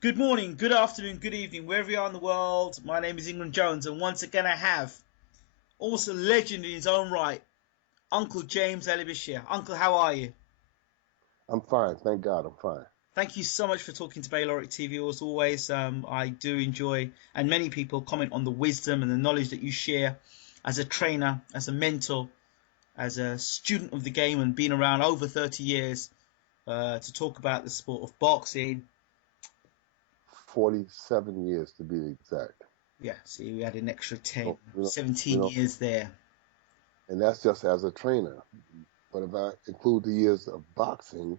Good morning, good afternoon, good evening, wherever you are in the world. My name is England Jones, and once again I have almost a legend in his own right, Uncle James Ali Bashir. Uncle, how are you? I'm fine, thank God, I'm fine. Thank you so much for talking to Bayloric TV. As always, I do enjoy, and many people comment on the wisdom and the knowledge that you share as a trainer, as a mentor, as a student of the game, and been around over 30 years to talk about the sport of boxing. 47 years to be exact. Yeah, see, we had an extra 10, So, 17 years there. and that's just as a trainer. But if I include the years of boxing,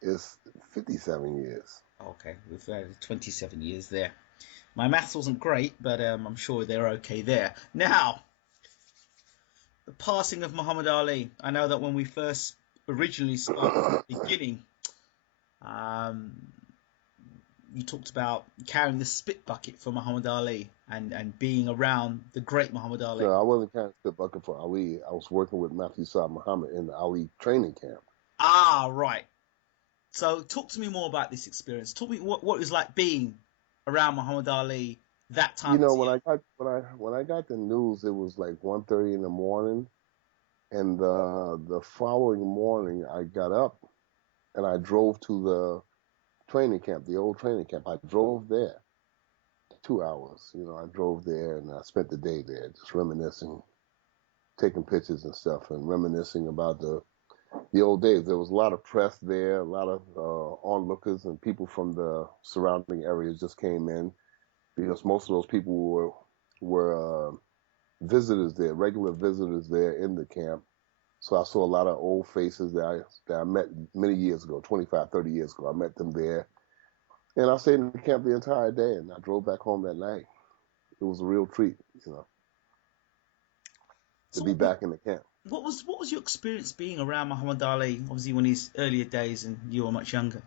it's 57 years. Okay, we've had 27 years there. My maths wasn't great, but I'm sure they're okay there. Now, the passing of Muhammad Ali. I know that when we first originally spoke at the beginning, um, you talked about carrying the spit bucket for Muhammad Ali and being around the great Muhammad Ali. No, I wasn't carrying the bucket for Ali. I was working with Matthew Saad Muhammad in the Ali training camp. Ah, right. So talk to me more about this experience. Talk me what it was like being around Muhammad Ali that time. You know, when I got the news, it was like 1:30 in the morning, and the following morning I got up and I drove to the training camp, the old training camp. I drove there 2 hours. You know, I drove there and I spent the day there, just reminiscing, taking pictures and stuff, and reminiscing about the old days. There was a lot of press there, a lot of onlookers, and people from the surrounding areas just came in because most of those people were visitors there, regular visitors there in the camp. So I saw a lot of old faces that I met many years ago, 25, 30 years ago. I met them there. And I stayed in the camp the entire day, and I drove back home that night. It was a real treat, you know, to be back in the camp. What was your experience being around Muhammad Ali, obviously when his earlier days and you were much younger?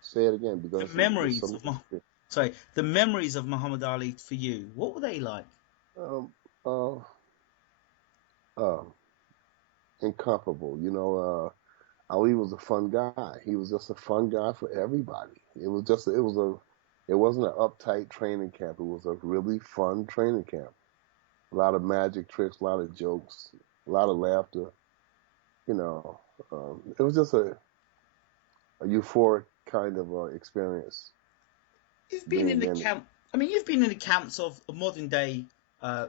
Say it again, because the memories of Muhammad Ali for you, what were they like? Um, uh, uh, incomparable. You know, Ali was a fun guy. He was just a fun guy for everybody. It wasn't an uptight training camp. It was a really fun training camp. A lot of magic tricks, a lot of jokes, a lot of laughter. You know, it was just a euphoric kind of experience. You've been in the camp. I mean, you've been in the camps of modern day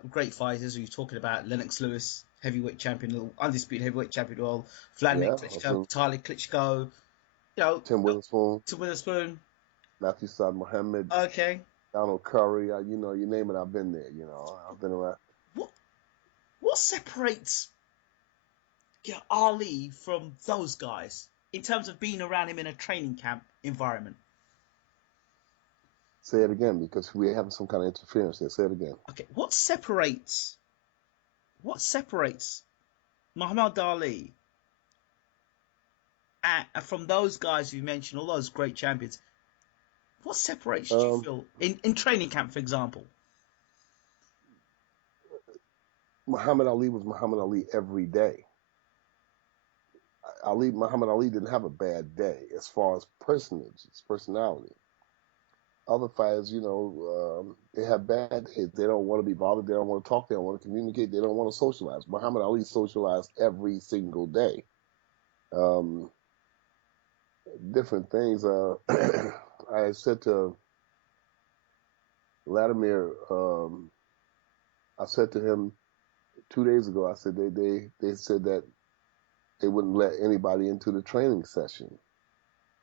great fighters. You're talking about Lennox Lewis, heavyweight champion, undisputed heavyweight champion world, Vladimir Klitschko, Vitaly Klitschko, you know, Tim Witherspoon, Matthew Saad Muhammad, Donald Curry. You know, you name it, I've been there. You know, I've been around. What separates Ali from those guys in terms of being around him in a training camp environment? Say it again, because we're having some kind of interference here. Say it again. Okay, what separates Muhammad Ali from those guys you mentioned, all those great champions? What separates, do you feel, in training camp, for example? Muhammad Ali was Muhammad Ali every day. Muhammad Ali didn't have a bad day as far as personality. Other fighters, you know, they have bad days. They don't want to be bothered. They don't want to talk. They don't want to communicate. They don't want to socialize. Muhammad Ali socialized every single day. Different things. I said to Vladimir, I said to him 2 days ago, I said they said that they wouldn't let anybody into the training session.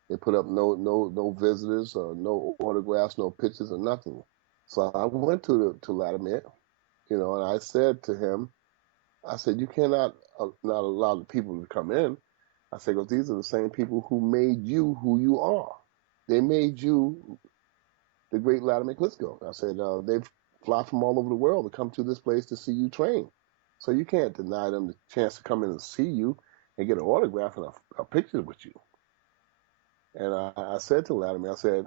They put up no visitors, no autographs, no pictures, or nothing. So I went to Vladimir, you know, and I said to him, I said, you cannot not allow the people to come in. I said, because these are the same people who made you who you are. They made you the great Vladimir Klitschko. I said, they fly from all over the world to come to this place to see you train. So you can't deny them the chance to come in and see you and get an autograph and a picture with you. And I said to Latimer, I said,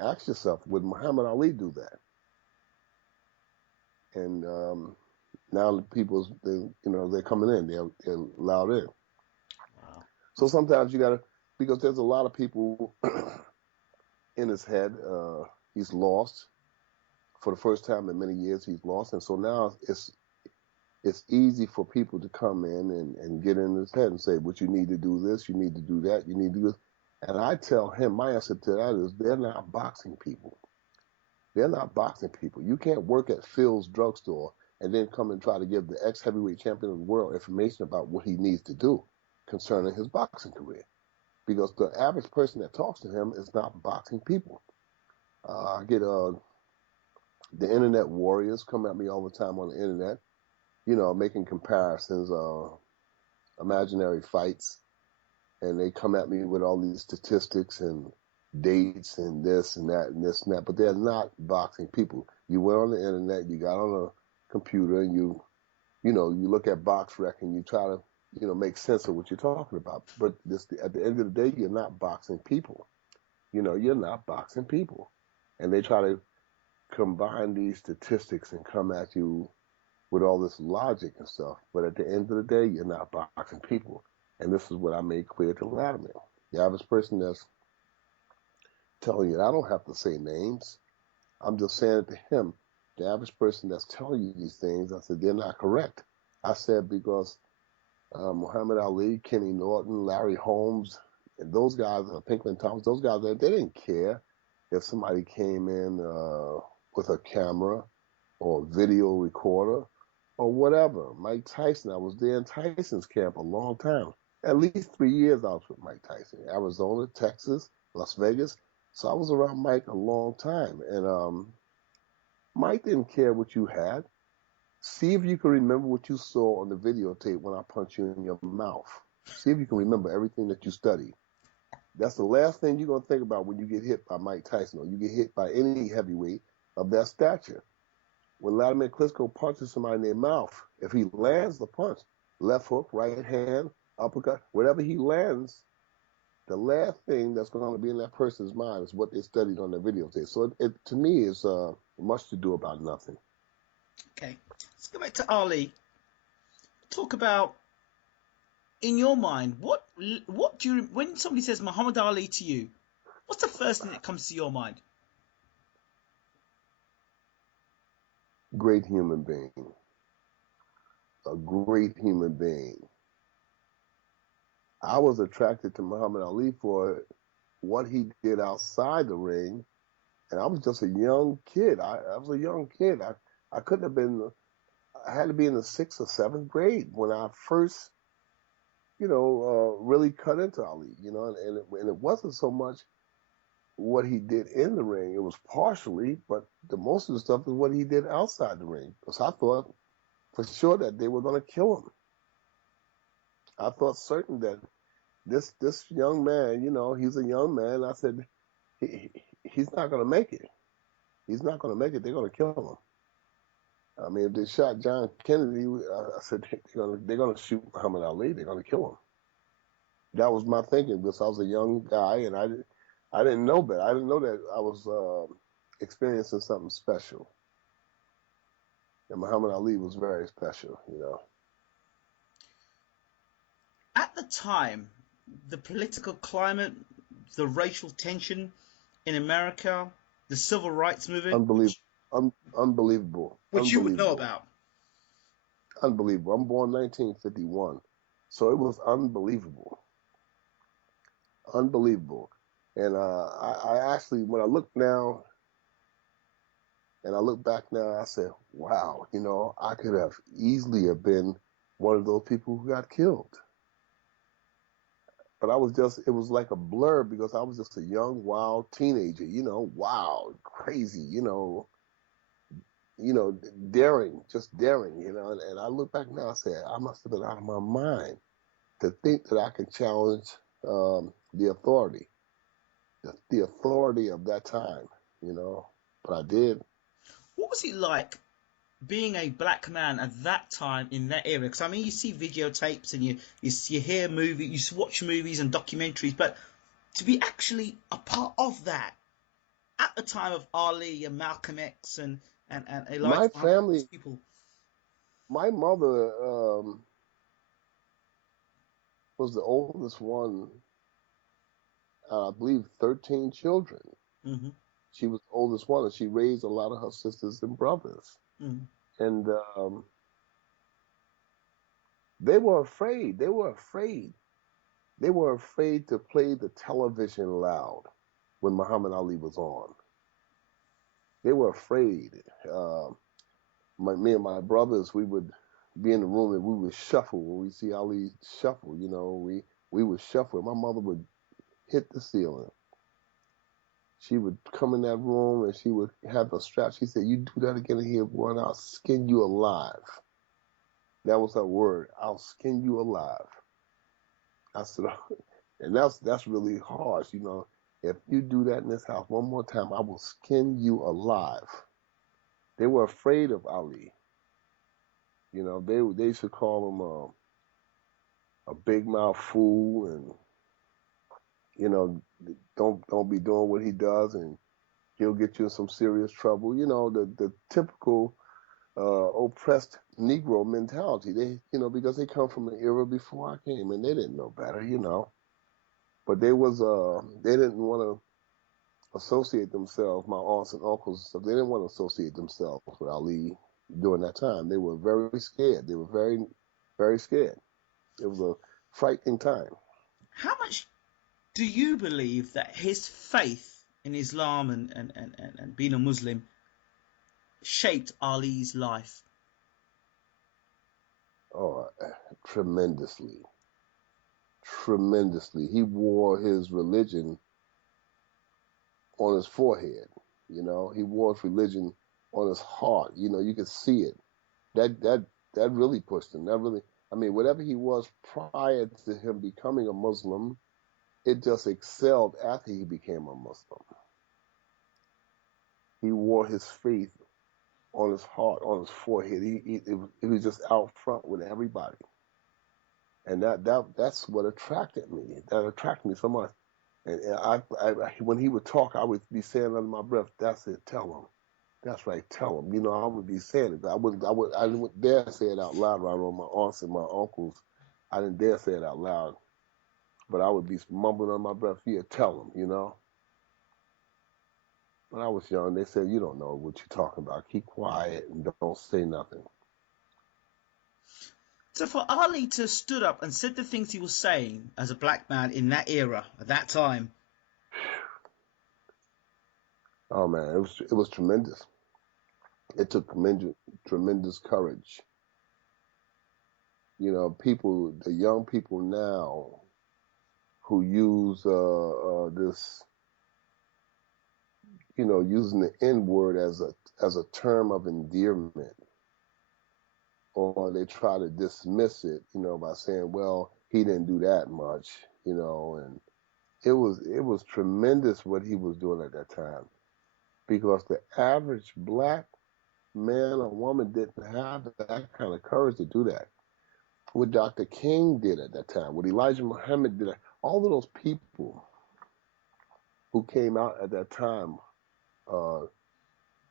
ask yourself, would Muhammad Ali do that? And now the people's, they're coming in, they're allowed in. Wow. So sometimes you gotta, because there's a lot of people in his head. He's lost for the first time in many years. He's lost, and so now it's easy for people to come in and get in his head and say, "What you need to do this, you need to do that, you need to do this." And I tell him, my answer to that is, they're not boxing people. They're not boxing people. You can't work at Phil's drugstore and then come and try to give the ex-heavyweight champion of the world information about what he needs to do concerning his boxing career. Because the average person that talks to him is not boxing people. I get the internet warriors come at me all the time on the internet, making comparisons, imaginary fights, and they come at me with all these statistics and dates and this and that and this and that, but they're not boxing people. You went on the internet, you got on a computer, and you look at BoxRec and you try to, make sense of what you're talking about. But at the end of the day, you're not boxing people. You're not boxing people. And they try to combine these statistics and come at you with all this logic and stuff. But at the end of the day, you're not boxing people. And this is what I made clear to Latimer. The average person that's telling you, I don't have to say names. I'm just saying it to him. The average person that's telling you these things, I said, they're not correct. I said, because Muhammad Ali, Kenny Norton, Larry Holmes, and those guys, Pinklin Thomas, those guys, they didn't care if somebody came in with a camera or video recorder or whatever. Mike Tyson, I was there in Tyson's camp a long time. At least 3 years I was with Mike Tyson. Arizona, Texas, Las Vegas. So I was around Mike a long time. And Mike didn't care what you had. See if you can remember what you saw on the videotape when I punched you in your mouth. See if you can remember everything that you studied. That's the last thing you're going to think about when you get hit by Mike Tyson or you get hit by any heavyweight of that stature. When Latimer Klitschko punches somebody in their mouth, if he lands the punch, left hook, right hand, uppercut, whatever he lands, the last thing that's going to be in that person's mind is what they studied on the videotape. So it to me is much to do about nothing. Okay, let's go back to Ali. Talk about, in your mind, what do you, when somebody says Muhammad Ali to you, what's the first thing that comes to your mind? Great human being. A great human being. I was attracted to Muhammad Ali for what he did outside the ring, and I was just a young kid. I was a young kid. I couldn't have been. I had to be in the 6th or 7th grade when I first, really cut into Ali. And it wasn't so much what he did in the ring. It was partially, but the most of the stuff is what he did outside the ring. Because I thought for sure that they were going to kill him. I thought certain that this young man, he's a young man. I said he's not going to make it. He's not going to make it. They're going to kill him. I mean, if they shot John Kennedy, I said they're going to shoot Muhammad Ali. They're going to kill him. That was my thinking because I was a young guy and I didn't know better. I didn't know that I was experiencing something special. And Muhammad Ali was very special. At the time, the political climate, the racial tension in America, the civil rights movement, Unbelievable. which you would know about. Unbelievable. I'm born 1951. So it was unbelievable. Unbelievable. And I actually, when I look now, and I look back now, I said, wow, I could have easily have been one of those people who got killed. But it was like a blur because I was just a young, wild teenager, wild, crazy, daring, just daring, and I look back now and say, I must have been out of my mind to think that I could challenge the authority, the authority of that time, but I did. What was it like being a black man at that time in that era? Because I mean, you see videotapes and you hear movies, you watch movies and documentaries, but to be actually a part of that at the time of Ali and Malcolm X and Elijah My Muhammad, these family, people. my mother was the oldest one, I believe 13 children. Mm-hmm. She was the oldest one, and she raised a lot of her sisters and brothers. Mm-hmm. And they were afraid. They were afraid. They were afraid to play the television loud when Muhammad Ali was on. They were afraid. Me and my brothers, we would be in the room and we would shuffle when we see Ali shuffle. You know, we would shuffle. My mother would hit the ceiling. She would come in that room and she would have a strap. She said, "You do that again here, boy, and I'll skin you alive." That was her word. "I'll skin you alive." I said, and that's really harsh. You know, if you do that in this house one more time, I will skin you alive. They were afraid of Ali. You know, they used to call him a big mouth fool, and you know, don't be doing what he does, and he'll get you in some serious trouble. You know, the typical oppressed Negro mentality. They, you know, because they come from an era before I came, and they didn't know better. You know, but they didn't want to associate themselves, my aunts and uncles and stuff, they didn't want to associate themselves with Ali during that time. They were very scared. They were very, very scared. It was a frightening time. How much do you believe that his faith in Islam and being a Muslim shaped Ali's life? Oh, tremendously. Tremendously. He wore his religion on his forehead. You know, he wore his religion on his heart. You know, you could see it. That really pushed him. That really, I mean, whatever he was prior to him becoming a Muslim, it just excelled after he became a Muslim. He wore his faith on his heart, on his forehead. He was just out front with everybody, and that's what attracted me. That attracted me so much. And when he would talk, I would be saying under my breath, "That's it. Tell him. That's right. Tell him." You know, I would be saying it. I didn't dare say it out loud around my aunts and my uncles. I didn't dare say it out loud, but I would be mumbling under my breath, "Yeah, tell him." You know. When I was young, they said, "You don't know what you're talking about. Keep quiet and don't say nothing." So for Ali to stood up and said the things he was saying as a black man in that era, at that time. Oh man, it was tremendous. It took tremendous courage. You know, the young people now who use this, you know, using the N word as a term of endearment, or they try to dismiss it, you know, by saying, "Well, he didn't do that much," you know, and it was tremendous what he was doing at that time, because the average black man or woman didn't have that kind of courage to do that. What Dr. King did at that time, what Elijah Muhammad did, all of those people who came out at that time, uh,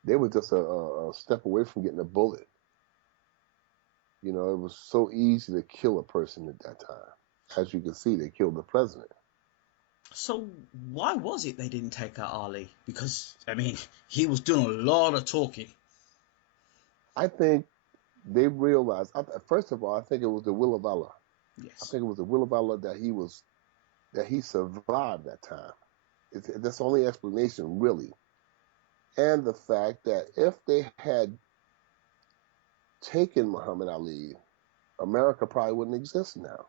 they were just a step away from getting a bullet. You know, it was so easy to kill a person at that time. As you can see, they killed the president. So why was it they didn't take out Ali? Because I mean, he was doing a lot of talking. I think they realized, first of all, I think it was the will of Allah. I Yes. think it was the will of Allah that he survived that time. That's the only explanation, really. And the fact that if they had taken Muhammad Ali, America probably wouldn't exist now.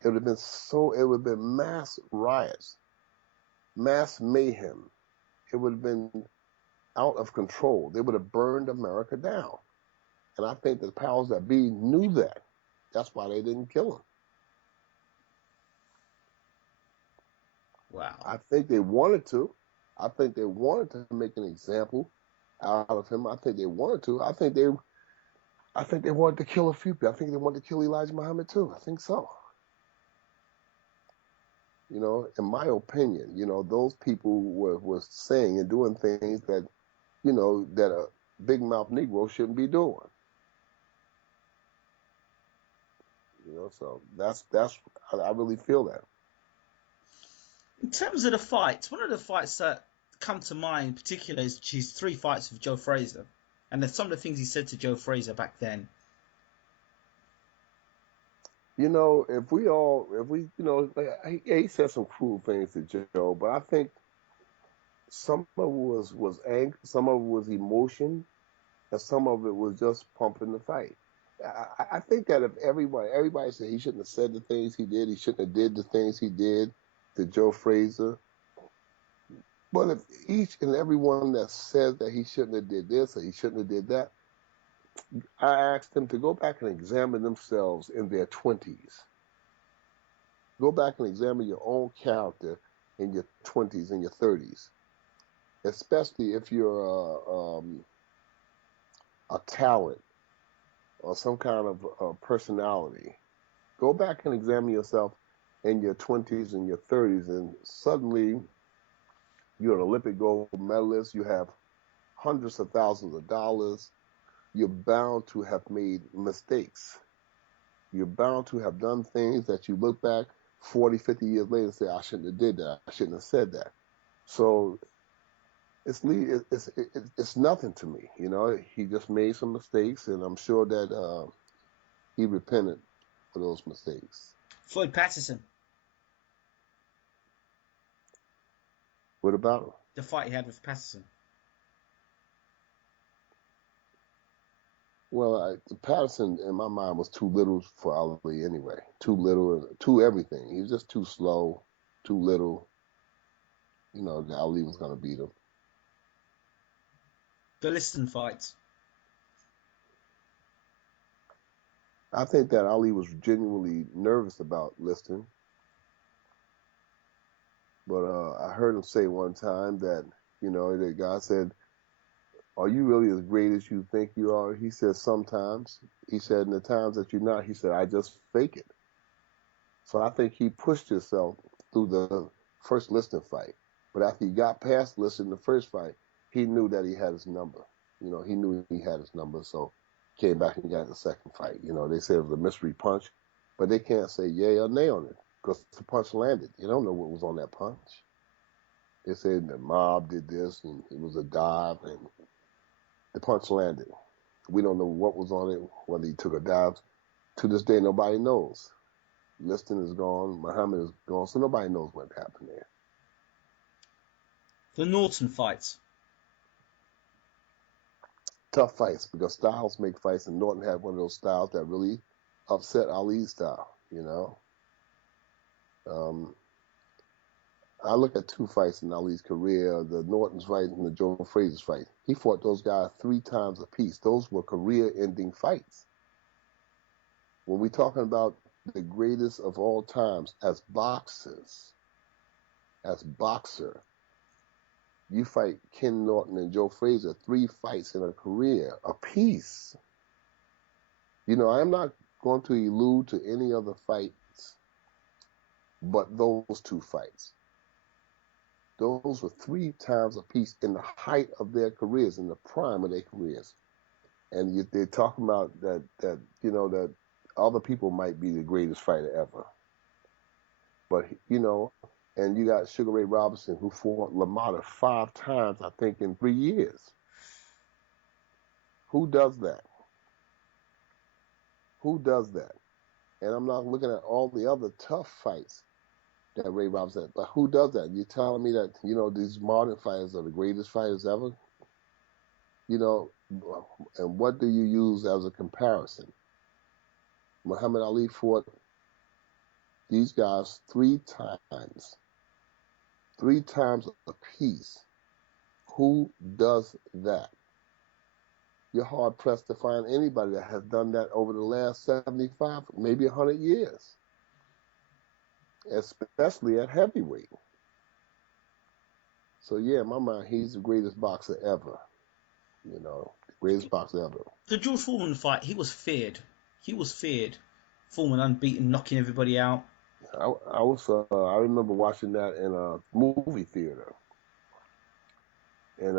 It would have been mass riots, mass mayhem. It would have been out of control. They would have burned America down. And I think the powers that be knew that. That's why they didn't kill him. Wow. I think they wanted to. I think they wanted to make an example out of him. I think they wanted to. I think they wanted to kill a few people. I think they wanted to kill Elijah Muhammad too. I think so. In my opinion, those people were saying and doing things that, that a big mouth Negro shouldn't be doing. So that's I really feel that. In terms of the fights, one of the fights that come to mind in particular is his 3 fights with Joe Frazier, and then some of the things he said to Joe Frazier back then. If we, like, he said some cruel things to Joe, but I think some of it was anger, some of it was emotion, and some of it was just pumping the fight. I think that if everybody said he shouldn't have said the things he did, he shouldn't have did the things he did to Joe Frazier. But if each and every one that says that he shouldn't have did this or he shouldn't have did that, I asked them to go back and examine themselves in their 20s. Go back and examine your own character in your 20s and your 30s, especially if you're a talent or some kind of personality. Go back and examine yourself in your 20s and your 30s, and suddenly you're an Olympic gold medalist. You have hundreds of thousands of dollars. You're bound to have made mistakes. You're bound to have done things that you look back 40, 50 years later and say, I shouldn't have did that. I shouldn't have said that. So it's nothing to me. He just made some mistakes, and I'm sure that he repented for those mistakes. Floyd Patterson, What about him? the fight he had with Patterson. Well, Patterson, in my mind, was too little for Ali anyway. Too little, too everything. He was just too slow, too little. That Ali was going to beat him. The Liston fight. I think that Ali was genuinely nervous about Liston. But I heard him say one time that, the guy said, are you really as great as you think you are? He said, sometimes. He said, in the times that you're not, he said, I just fake it. So I think he pushed himself through the first Liston fight. But after he got past Liston, the first fight, he knew that he had his number. He knew he had his number, so came back and got the second fight. They said it was a mystery punch, but they can't say yay or nay on it because the punch landed. You don't know what was on that punch. They said the mob did this and it was a dive and the punch landed. We don't know what was on it, whether he took a dive. To this day, nobody knows. Liston is gone, Muhammad is gone, so nobody knows what happened there. The Norton fight. Tough fights because styles make fights, and Norton had one of those styles that really upset Ali's style. I look at 2 fights in Ali's career: the Norton's fight and the Joe Frazier's fight. He fought those guys 3 times apiece. Those were career-ending fights. When we're talking about the greatest of all times as boxers, you fight Ken Norton and Joe Frazier 3 fights in a career apiece. I'm not going to allude to any other fights but those 2 fights. Those were 3 times apiece in the height of their careers, in the prime of their careers. And they're talking about that that other people might be the greatest fighter ever. But, and you got Sugar Ray Robinson, who fought LaMotta 5 times, I think, in 3 years. Who does that? Who does that? And I'm not looking at all the other tough fights that Ray Robinson had, but who does that? You're telling me that, these modern fighters are the greatest fighters ever? And what do you use as a comparison? Muhammad Ali fought these guys 3 times. 3 times apiece. Who does that? You're hard pressed to find anybody that has done that over the last 75, maybe 100 years, especially at heavyweight. So yeah, in my mind, he's the greatest boxer ever. The greatest boxer ever. The George Foreman fight, he was feared. Foreman unbeaten, knocking everybody out. I remember watching that in a movie theater, and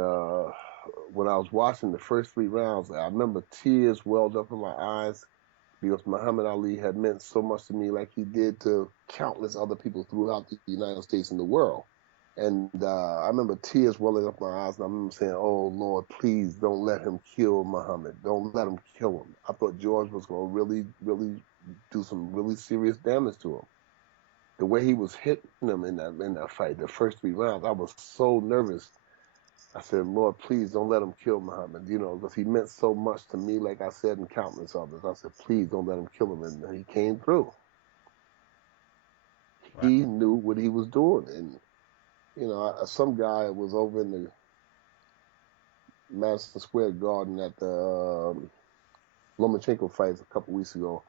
when I was watching the first 3 rounds, I remember tears welled up in my eyes because Muhammad Ali had meant so much to me, like he did to countless other people throughout the United States and the world. And I remember tears welling up my eyes, and I remember saying, "Oh Lord, please don't let him kill Muhammad. Don't let him kill him." I thought George was going to really, really do some really serious damage to him. The way he was hitting him in that fight, the first 3 rounds, I was so nervous. I said, "Lord, please don't let him kill Muhammad, because he meant so much to me, like I said, and countless others." I said, "Please don't let him kill him," and he came through. Right. He knew what he was doing, and some guy was over in the Madison Square Garden at the Lomachenko fights a couple weeks ago,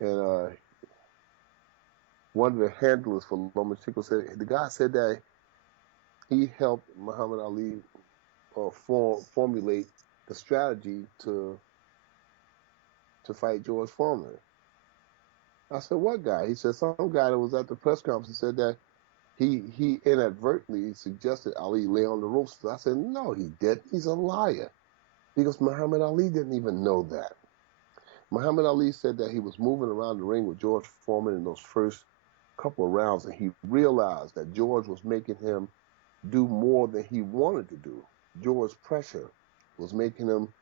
and one of the handlers for Lomachenko said the guy said that he helped Muhammad Ali formulate the strategy to fight George Foreman. I said, "What guy?" He said, "Some guy that was at the press conference said that he inadvertently suggested Ali lay on the ropes." I said, "No, he didn't. He's a liar." Because Muhammad Ali didn't even know that. Muhammad Ali said that he was moving around the ring with George Foreman in those first couple of rounds, and he realized that George was making him do more than he wanted to do. George's pressure was making him,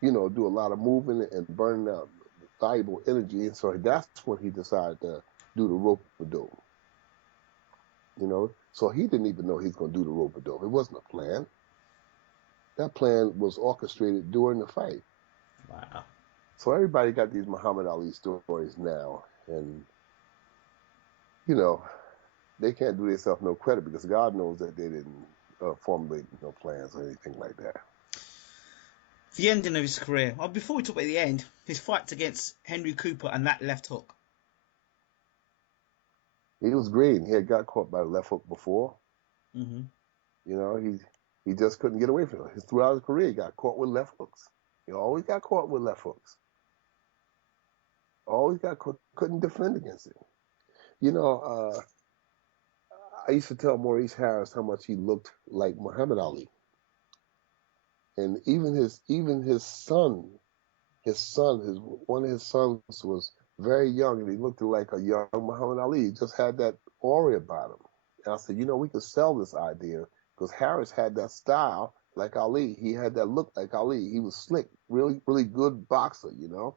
do a lot of moving and burning out valuable energy, and so that's when he decided to do the rope-a-dope. So he didn't even know he was going to do the rope-a-dope. It wasn't a plan. That plan was orchestrated during the fight. Wow. So everybody got these Muhammad Ali stories now, and they can't do themselves no credit because God knows that they didn't formulate no plans or anything like that. The ending of his career. Well, before we talk about the end, his fights against Henry Cooper and that left hook. He was green. He had got caught by the left hook before. Mm-hmm. He just couldn't get away from it. Throughout his career, he got caught with left hooks. He always got caught with left hooks. Always got caught, couldn't defend against it. I used to tell Maurice Harris how much he looked like Muhammad Ali, and even his son, one of his sons was very young, and he looked like a young Muhammad Ali. He just had that aura about him. And I said, we could sell this idea because Harris had that style like Ali. He had that look like Ali. He was slick, really, really good boxer, And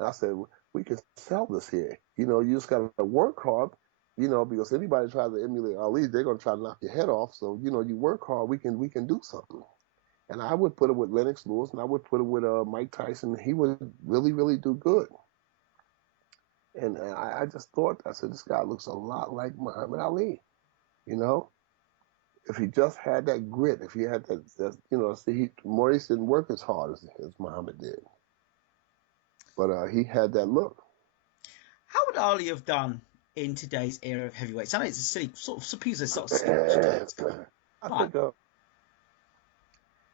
I said, we could sell this here. You just got to work hard, because anybody tries to emulate Ali, they're going to try to knock your head off. So, you work hard, we can do something. And I would put it with Lennox Lewis, and I would put it with Mike Tyson. He would really, really do good. And I just thought, I said, this guy looks a lot like Muhammad Ali. If he just had that grit, if he had that, Maurice didn't work as hard as Muhammad did. But he had that look. How would Ali have done in today's era of heavyweights? I know it's a silly sort of piece of silly. I think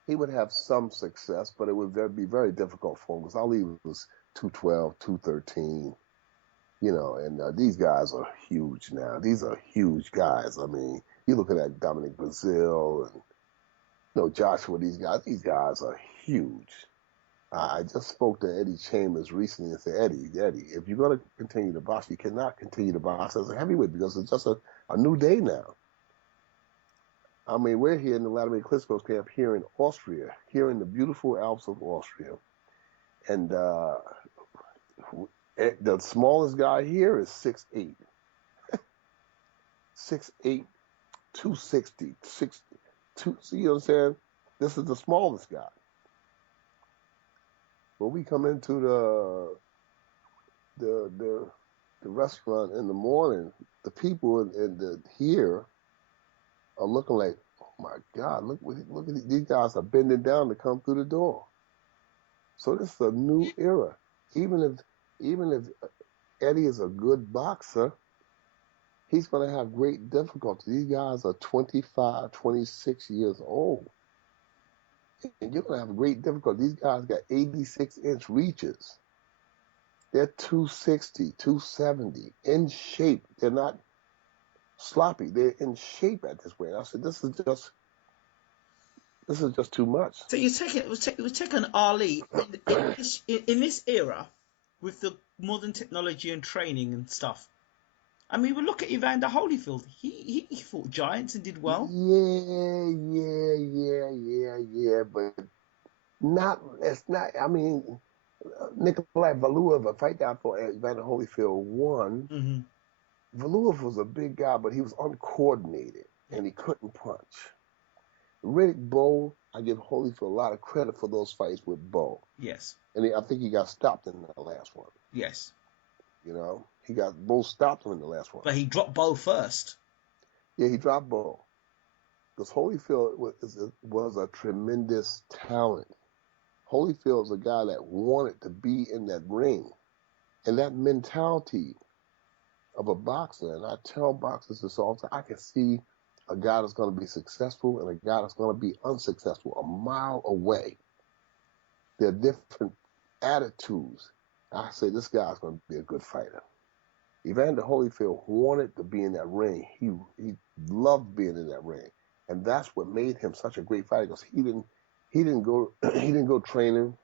he would have some success, but it would be very difficult for him because Ali was 212, 213, and these guys are huge now. These are huge guys. I mean, you're looking at Dominic Brazil and Joshua. These guys are huge. I just spoke to Eddie Chambers recently and said, Eddie, if you're going to continue to box, you cannot continue to box as a heavyweight because it's just a new day now. I mean, we're here in the Vladimir Klitschko's camp here in Austria, here in the beautiful Alps of Austria. And the smallest guy here is 6'8". 6'8", 260. See what I'm saying? This is the smallest guy. When we come into the restaurant in the morning, the people here are looking like, oh my God, look at these guys are bending down to come through the door. So this is a new era. Even if Eddie is a good boxer, he's going to have great difficulty. These guys are 25, 26 years old. And you're going to have great difficulty. These guys got 86-inch reaches. They're 260, 270, in shape. They're not sloppy. They're in shape at this weight. I said, this is just too much. So you take it. We take an Ali in this era with the modern technology and training and stuff. I mean, we look at Evander Holyfield. He fought giants and did well. Yeah. But not. It's not. I mean, Nikolai Valuev, a fight that for Evander Holyfield won. Mm-hmm. Valuev was a big guy, but he was uncoordinated Yeah. and he couldn't punch. Riddick Bowe, I give Holyfield a lot of credit for those fights with Bowe. Yes. And I think he got stopped in the last one. Yes. You know, Bowe stopped him in the last one. But he dropped Bowe first. Yeah, he dropped Bowe. Because Holyfield was a tremendous talent. Holyfield's a guy that wanted to be in that ring. And that mentality of a boxer, and I tell boxers this all the time, I can see a guy that's going to be successful and a guy that's going to be unsuccessful a mile away. There are different attitudes. I say this guy's going to be a good fighter. Evander Holyfield wanted to be in that ring. He loved being in that ring, and that's what made him such a great fighter. Because he didn't go training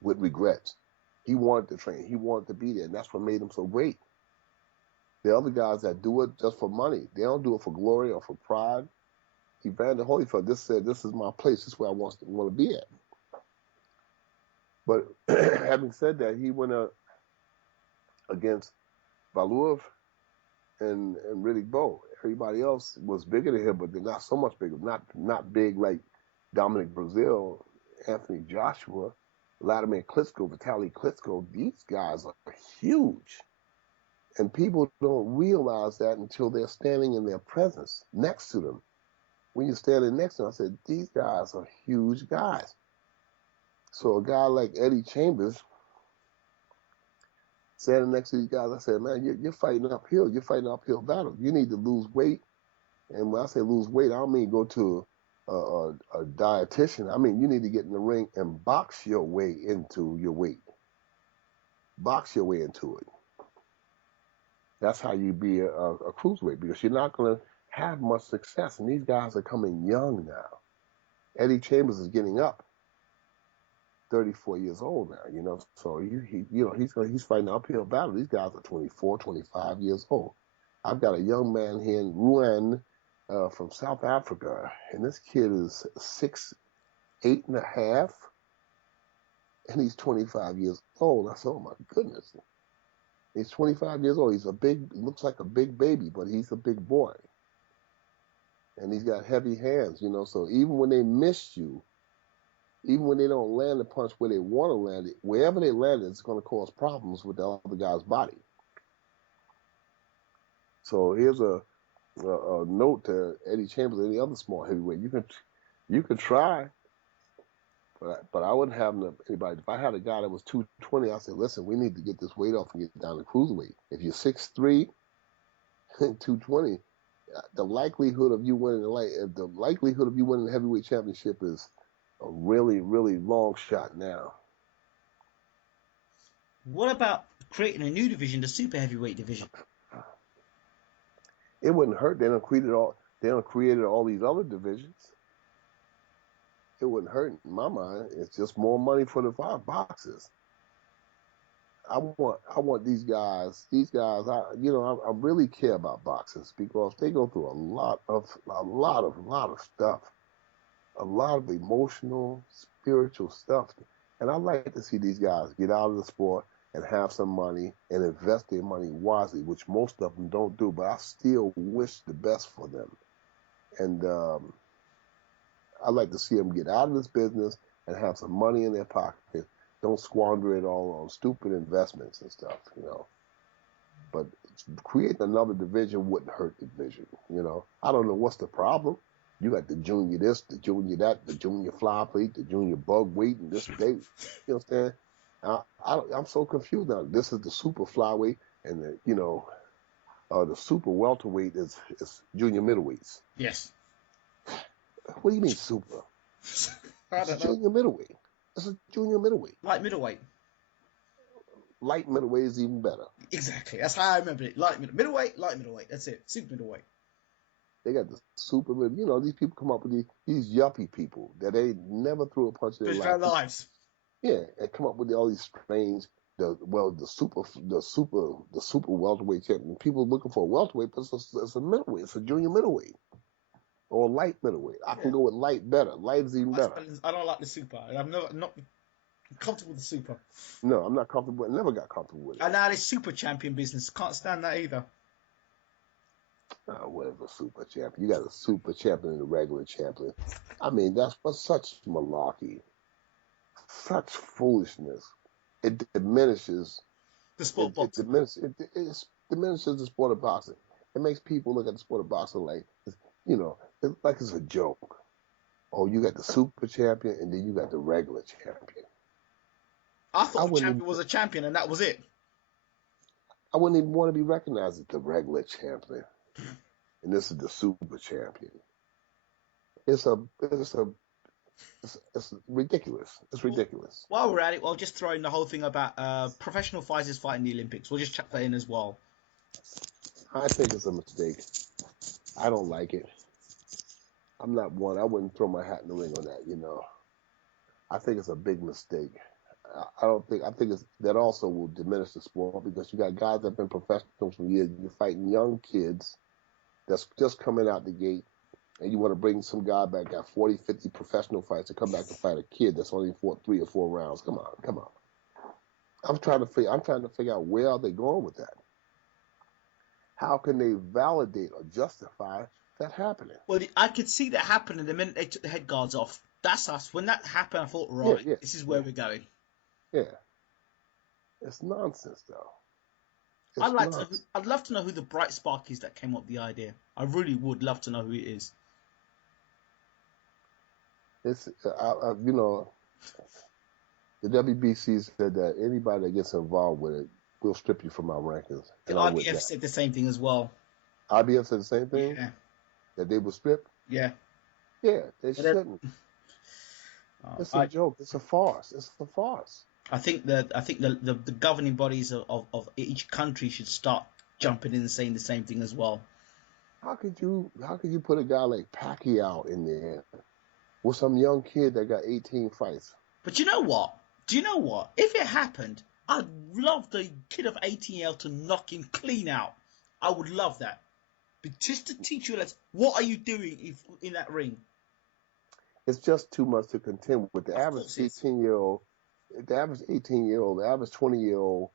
with regrets. He wanted to train. He wanted to be there, and that's what made him so great. The other guys that do it just for money, they don't do it for glory or for pride. Evander Holyfield just said, "This is my place. This is where I want to be at." But having said that, he went against Valuev and Riddick Bowe. Everybody else was bigger than him, but they're not so much bigger. Not big like Dominic Brazil, Anthony Joshua, Vladimir Klitschko, Vitaly Klitschko. These guys are huge. And people don't realize that until they're standing in their presence next to them. When you're standing next to them, I said, these guys are huge guys. So a guy like Eddie Chambers, standing next to these guys, I said, man, you're fighting uphill. You're fighting an uphill battle. You need to lose weight. And when I say lose weight, I don't mean go to a dietitian. I mean, you need to get in the ring and box your way into your weight. Box your way into it. That's how you be a cruiserweight, because you're not going to have much success. And these guys are coming young now. Eddie Chambers is getting up, 34 years old now, So he's fighting an uphill battle. These guys are 24, 25 years old. I've got a young man here in Rouen from South Africa, and this kid is 6'8.5", and he's 25 years old. I said, oh my goodness. He's 25 years old. Looks like a big baby, but he's a big boy. And he's got heavy hands, So even when they miss you, even when they don't land the punch where they want to land it, wherever they land it, it's going to cause problems with the other guy's body. So here's a note to Eddie Chambers and any other small heavyweight. You can try, but I wouldn't have anybody. If I had a guy that was 220, I'd say, listen, we need to get this weight off and get down to cruiserweight. If you're 6'3", 220, the likelihood of you winning the heavyweight championship is a really, really long shot now. What about creating a new division, the super heavyweight division? It wouldn't hurt. They don't created all these other divisions. It wouldn't hurt in my mind. It's just more money for the boxers. I want these guys. I really care about boxers because they go through a lot of stuff, a lot of emotional, spiritual stuff, and I like to see these guys get out of the sport and have some money and invest their money wisely, which most of them don't do. But I still wish the best for them, and I like to see them get out of this business and have some money in their pocket. Don't squander it all on stupid investments and stuff, But creating another division wouldn't hurt the division, I don't know what's the problem. You got the junior this, the junior that, the junior flyweight, the junior bug weight, and this day. You understand? I'm so confused now. This is the super flyweight, and the super welterweight is junior middleweights. Yes. What do you mean super? I don't know. Junior middleweight. It's a junior middleweight. Light middleweight. Light middleweight is even better. Exactly. That's how I remember it. Middleweight, light middleweight. That's it. Super middleweight. They got the super, these people come up with these yuppie people that they never threw a punch in their But life. their lives. Yeah, and come up with all these strange, the super welterweight champion. People looking for a welterweight, but it's a middleweight. It's a junior middleweight or a light middleweight. I can Yeah. go with light better. Light is even better. I don't like the super. I'm not comfortable with the super. No, I'm not comfortable. I never got comfortable with it. And now this super champion business. Can't stand that either. Whatever super champion. You got a super champion and a regular champion. I mean, that's such malarkey, such foolishness. It diminishes. The sport It boxing. diminishes the sport of boxing. It makes people look at the sport of boxing like, like it's a joke. Oh, you got the super champion and then you got the regular champion. I thought a champion was a champion and that was it. I wouldn't even want to be recognized as the regular champion. And this is the super champion. It's ridiculous. It's ridiculous. While we're at it, I'll just throw in the whole thing about professional fighters fighting the Olympics. We'll just chuck that in as well. I think it's a mistake. I don't like it. I'm not one. I wouldn't throw my hat in the ring on that, I think it's a big mistake. I think that also will diminish the sport because you got guys that have been professionals for years. You're fighting young kids that's just coming out the gate, and you want to bring some guy back, got 40, 50 professional fights to come back and fight a kid that's only fought 3 or 4 rounds. Come on. I'm trying to figure out where are they going with that. How can they validate or justify that happening? Well, I could see that happening the minute they took the head guards off. That's us. When that happened, I thought, right, this is where we're going. Yeah. It's nonsense, though. I'd love to know who the bright spark is that came up with the idea. I really would love to know who it is. It's, the WBC said that anybody that gets involved with it, we'll strip you from our rankings. The IBF said the same thing as well. IBF said the same thing? Yeah. That they will strip? Yeah. Yeah, they shouldn't. It's a joke. It's a farce. I think the governing bodies of each country should start jumping in and saying the same thing as well. How could you put a guy like Pacquiao in there with some young kid that got 18 fights? But you know what? Do you know what? If it happened, I'd love the kid of 18 years to knock him clean out. I would love that. But just to teach you, what are you doing in that ring? It's just too much to contend with. The average 18-year-old, the average 18-year-old, the average 20-year-old,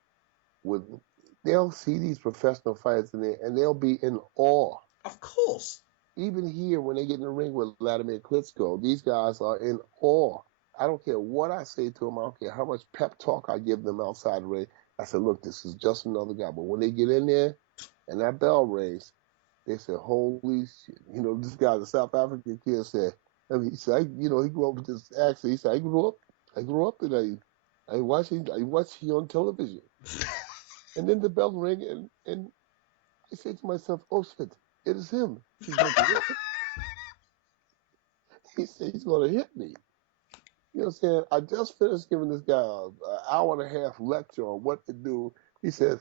they'll see these professional fights in there and they'll be in awe. Of course. Even here, when they get in the ring with Vladimir Klitschko, these guys are in awe. I don't care what I say to them. I don't care how much pep talk I give them outside the ring. I said, look, this is just another guy. But when they get in there and that bell rings, they said, holy shit. This guy, the South African kid said, he said, he grew up with this accent. He said, I grew up and I watch you on television. And then the bell rang and I said to myself, oh shit, it is him. He's going to hit me. He said he's going to hit me. You know what I'm saying? I just finished giving this guy an hour and a half lecture on what to do. He says,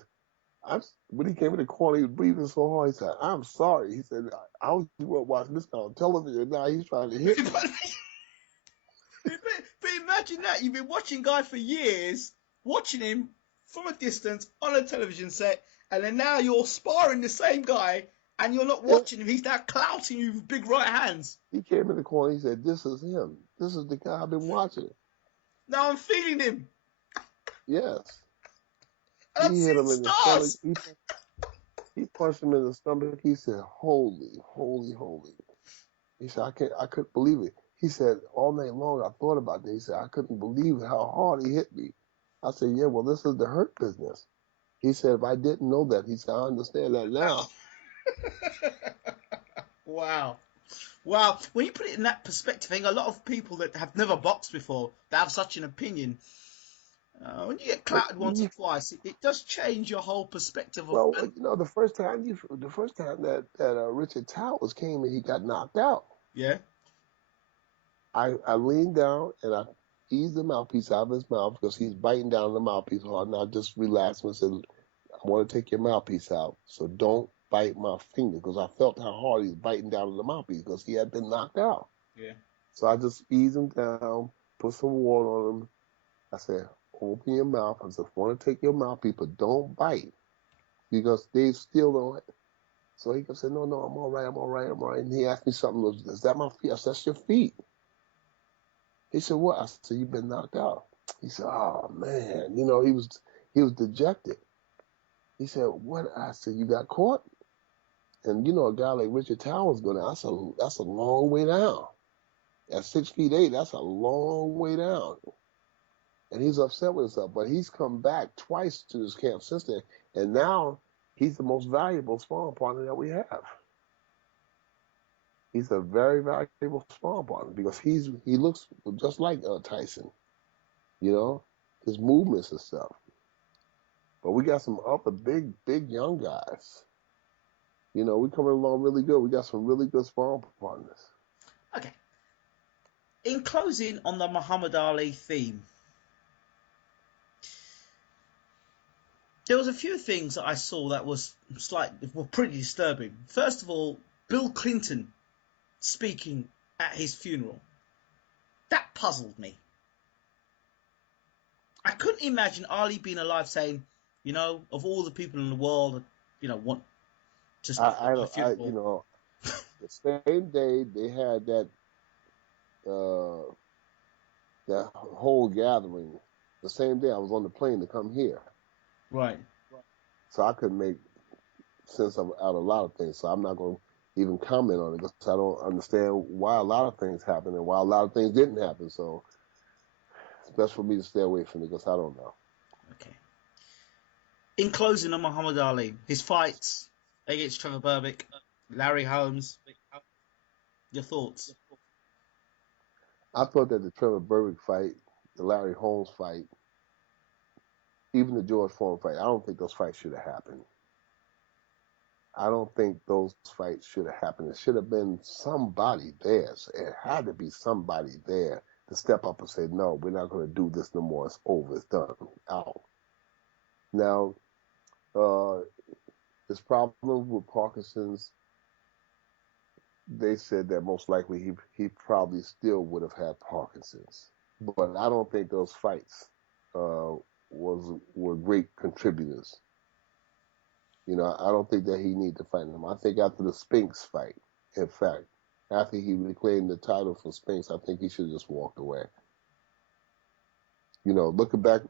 when he came in the corner, he was breathing so hard. He said, I'm sorry. He said, I was watching this guy on television. Now he's trying to hit me. But imagine that. You've been watching Guy for years, watching him from a distance on a television set, and then now you're sparring the same guy, and you're not watching him. He's now clouting you with big right hands. He came in the corner. He said, this is him. This is the guy I've been watching. Now I'm feeling him. Yes. And he hit him in stars. the stomach. He punched him in the stomach. He said, holy, holy, holy. He said, I couldn't believe it. He said, all night long I thought about that. He said, I couldn't believe how hard he hit me. I said, yeah, well, this is the hurt business. He said, if I didn't know that, he said, I understand that now. Wow. When you put it in that perspective, I think a lot of people that have never boxed before, that have such an opinion, when you get clouted once or twice, it does change your whole perspective. The first time that Richard Towers came and he got knocked out. Yeah. I leaned down and I eased the mouthpiece out of his mouth because he's biting down the mouthpiece hard, and I just relaxed and said, I want to take your mouthpiece out, so don't bite my finger, because I felt how hard he was biting down on the mouthpiece because he had been knocked out. Yeah. So I just eased him down, put some water on him. I said, open your mouth. I just want to take your mouthpiece, but don't bite, because they still on it. So he said, no, I'm all right, I'm all right, I'm all right. And he asked me something, is that my feet? I said, that's your feet. He said, what? I said, you've been knocked out. He said, oh, man. He was dejected. He said, what? I said, you got caught? And, a guy like Richard Towers going down, that's a long way down. At 6'8", that's a long way down. And he's upset with himself. But he's come back twice to this camp since then. And now he's the most valuable sparring partner that we have. He's a very valuable sparring partner because he looks just like Tyson, his movements and stuff. But we got some other big young guys. We're coming along really good. We got some really good sparring partners. Okay. In closing on the Muhammad Ali theme, there was a few things that I saw that were pretty disturbing. First of all, Bill Clinton speaking at his funeral. That puzzled me. I couldn't imagine Ali being alive saying, of all the people in the world, want to speak at my funeral. The same day they had that whole gathering, the same day I was on the plane to come here. Right. So I couldn't make sense out a lot of things. So I'm not going to even comment on it because I don't understand why a lot of things happened and why a lot of things didn't happen. So it's best for me to stay away from it because I don't know. Okay. In closing on Muhammad Ali, his fights against Trevor Berbick, Larry Holmes, your thoughts? I thought that the Trevor Berbick fight, the Larry Holmes fight, even the George Foreman fight, I don't think those fights should have happened. I don't think those fights should have happened. It should have been somebody there. It had to be somebody there to step up and say, no, we're not going to do this no more. It's over. It's done. Out. Now, his problem with Parkinson's, they said that most likely he probably still would have had Parkinson's. But I don't think those fights were great contributors. I don't think that he needed to fight them. I think after the Spinks fight, in fact, after he reclaimed the title for Spinks, I think he should have just walked away. Looking back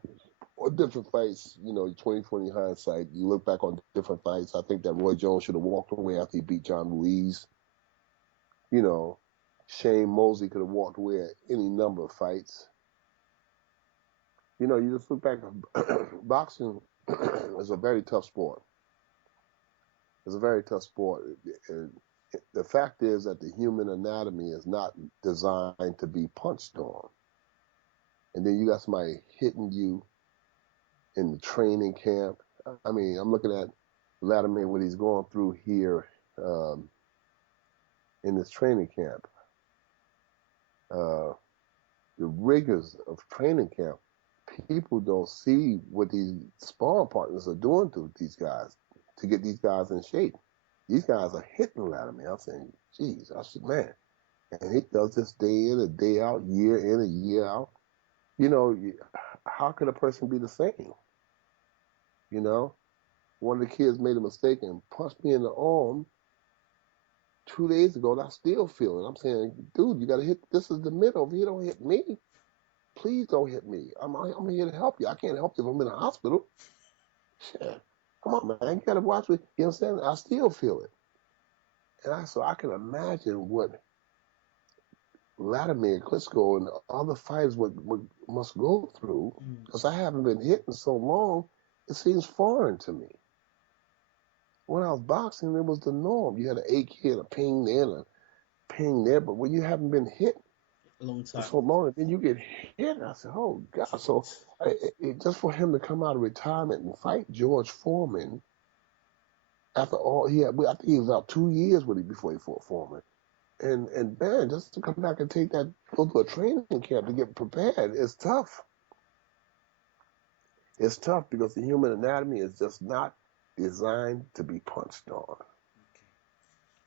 on different fights, 20/20 hindsight, you look back on different fights, I think that Roy Jones should have walked away after he beat John Ruiz. Shane Mosley could have walked away at any number of fights. You just look back, boxing is a very tough sport. It's a very tough sport. The fact is that the human anatomy is not designed to be punched on. And then you got somebody hitting you in the training camp. I mean, I'm looking at Vladimir, what he's going through here in this training camp. The rigors of training camp, people don't see what these sparring partners are doing to these guys to get these guys in shape. These guys are hitting Vladimir. I'm saying, geez, I said, man. And he does this day in and day out, year in and year out. How could a person be the same? One of the kids made a mistake and punched me in the arm 2 days ago, and I still feel it. I'm saying, dude, you got to hit. This is the middle over here. Don't hit me. Please don't hit me. I'm here to help you. I can't help you if I'm in a hospital. Shit. Come on, man. You got to watch me. You know what I'm saying? I still feel it. And so I can imagine what Vladimir Klitschko and the other fighters must go through, because I haven't been hit in so long, it seems foreign to me. When I was boxing, it was the norm. You had an ache here, and a pain there, and a pain there, but when you haven't been hit a long time for so long, and then you get hit, I said, oh, God. So just for him to come out of retirement and fight George Foreman, after all, I think he was out 2 years with him before he fought Foreman. And man, just to come back and go to a training camp to get prepared, it's tough. It's tough because the human anatomy is just not designed to be punched on.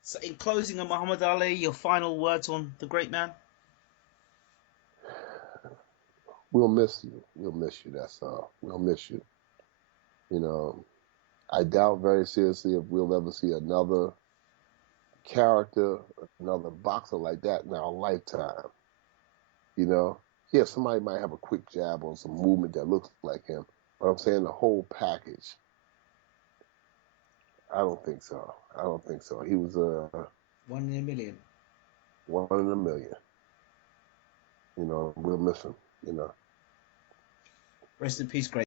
So, in closing, on Muhammad Ali, your final words on the great man? We'll miss you. We'll miss you. That's all. We'll miss you. You know, I doubt very seriously if we'll ever see another character, another boxer like that in our lifetime. You know, yeah, somebody might have a quick jab on some movement that looks like him, but I'm saying the whole package. I don't think so. I don't think so. He was One in a million. one in a million. You know, we'll miss him. You know. Rest in peace, great.